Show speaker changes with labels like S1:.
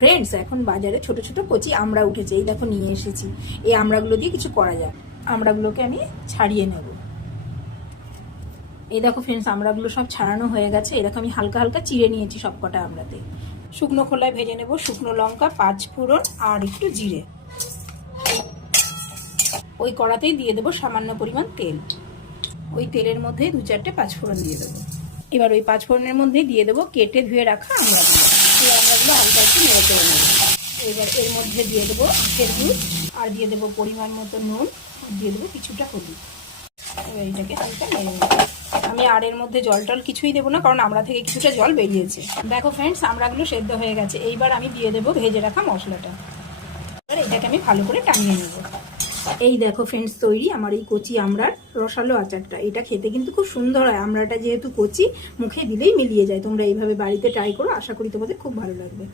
S1: Friends এখন বাজারে ছোট ছোট কচি আমড়া উঠেছে, এই দেখো নিয়ে এসেছি। এই আমড়াগুলো দিয়ে কিছু করা যায় আমড়াগুলোকে আমি ছাড়িয়ে নেব। এই দেখো ফ্রেন্ডস আমড়াগুলো সব ছাড়ানো হয়ে গেছে। দেখো আমি হালকা হালকা চিড়ে নিয়েছি সব কটা আমড়াতে শুকনো খোলায় ভেজে নেব শুকনো লঙ্কা, পাঁচ ফোড়ন আর একটু জিরে। ওই কড়াতেই দিয়ে দেবো সামান্য পরিমাণ তেল। ওই তেলের মধ্যে দু চারটে পাঁচ ফোড়ন দিয়ে দেবো। এবার ওই পাঁচ ফোড়নের মধ্যেই দিয়ে দেবো কেটে ধুয়ে রাখা আমড়াগুলো এই আমড়াগুলো হালকা একটু নেড়ে করে নেব। এবার এর মধ্যে দিয়ে দেবো আখের দুধ আর দিয়ে দেবো পরিমাণ মতো নুন দিয়ে দেবো কিছুটা হলুদ। এবার এটাকে হালকা নেড়ে নেব। আমি আর এর মধ্যে জল টল কিছুই দেবো না, কারণ আমরা থেকে কিছুটা জল বেরিয়েছে। দেখো ফ্রেন্ডস আমড়াগুলো সেদ্ধ হয়ে গেছে। এইবার আমি দিয়ে দেবো ভেজে রাখা মশলাটা। এবার এটাকে আমি ভালো করে টানিয়ে নেব। এই দেখো ফ্রেন্ডস তৈরি আমার এই কচি আমরার রসালো আচারটা। এটা খেতে কিন্তু খুব সুন্দর হয়। আমরাটা যেহেতু কচি, মুখে দিলেই মিলিয়ে যায়। তোমরা এইভাবে বাড়িতে ট্রাই করো। আশা করি তোমাদের খুব ভালো লাগবে।